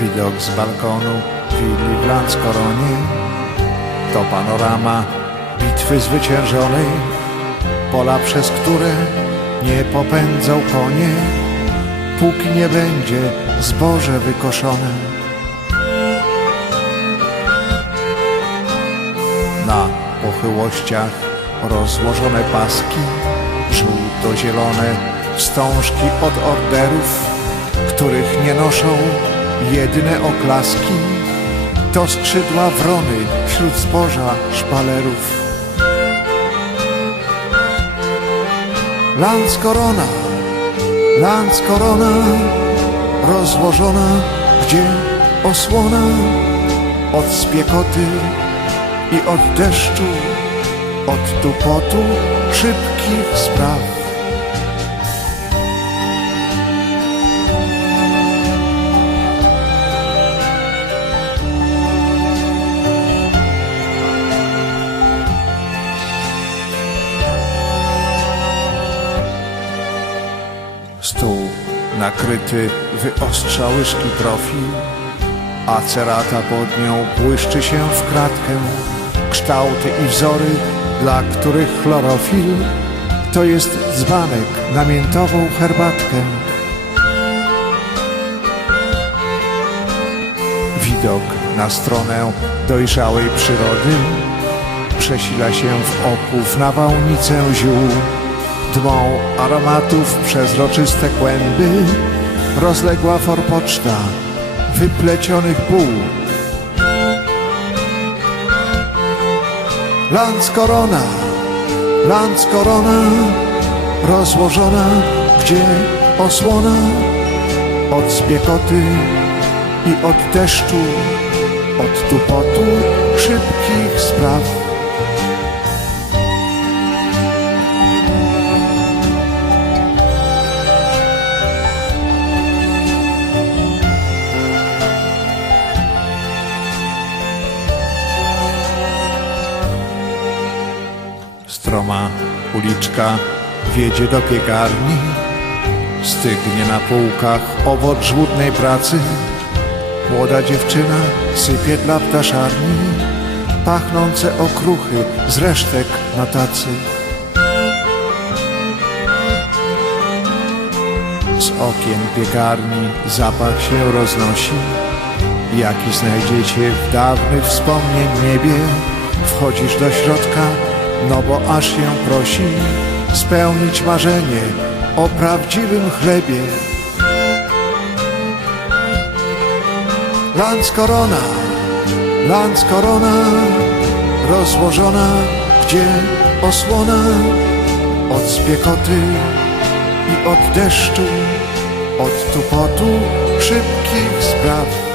Widok z balkonu willi w Lanskoronie To panorama bitwy zwyciężonej Pola, przez które nie popędzą konie. Póki nie będzie zboże wykoszone. Na pochyłościach rozłożone paski Żółto-zielone wstążki od orderów Których nie noszą jedyne oklaski To skrzydła wrony wśród zboża szpalerów. Lans korona, korona Rozłożona, gdzie osłona Od spiekoty i od deszczu Od tupotu szybkich spraw nakryty wyostrza łyżki profil, a cerata pod nią błyszczy się w kratkę. Kształty i wzory, dla których chlorofil to jest dzbanek na miętową herbatkę. Widok na stronę dojrzałej przyrody przesila się w oku w nawałnicę ziół. Dmą aromatów przezroczyste kłęby rozległa forpoczta wyplecionych pół. Lans korona, korona rozłożona, gdzie osłona od spiekoty i od deszczu, od tupotu szybkich spraw. Stroma uliczka wiedzie do piekarni. Stygnie na półkach owoc żłudnej pracy. Młoda dziewczyna sypie dla ptaszarni. Pachnące okruchy z resztek na tacy. Z okien piekarni zapach się roznosi. Jaki znajdziecie w dawnych wspomnień niebie Wchodzisz do środka, no bo aż się prosi Spełnić marzenie o prawdziwym chlebie. Lans korona, korona Rozłożona, gdzie osłona? Od spiekoty i od deszczu Od tupotu szybkich spraw